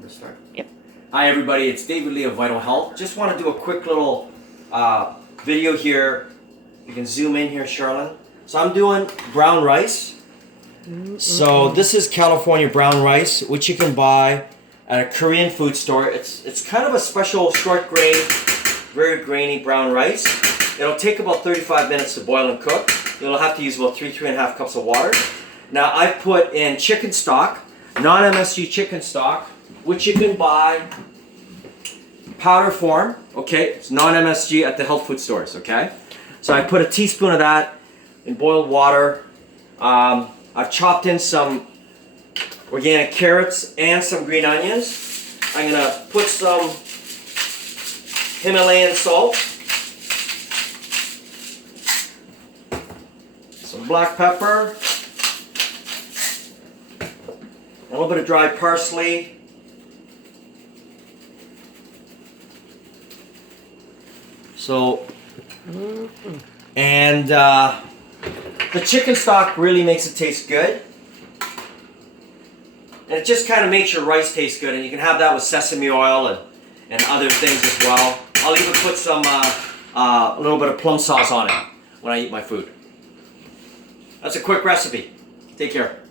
Start. Yep. Hi everybody, it's David Lee of Vital Health. Just want to do a quick little video here. You can zoom in here, Charlene. So I'm doing brown rice. So this is California brown rice, which you can buy at a Korean food store. It's kind of a special short grain, very grainy brown rice. It'll take about 35 minutes to boil and cook. You'll have to use about 3.5 cups of water. Now I've put in chicken stock, non-MSG chicken stock, which you can buy powder form, okay? It's non-MSG at the health food stores, okay? So I put a teaspoon of that in boiled water. I've chopped in some organic carrots and some green onions. I'm gonna put some Himalayan salt, some black pepper, a little bit of dried parsley, and the chicken stock really makes it taste good. And it just kind of makes your rice taste good, and you can have that with sesame oil and other things as well. I'll even put some a little bit of plum sauce on it when I eat my food. That's a quick recipe. Take care.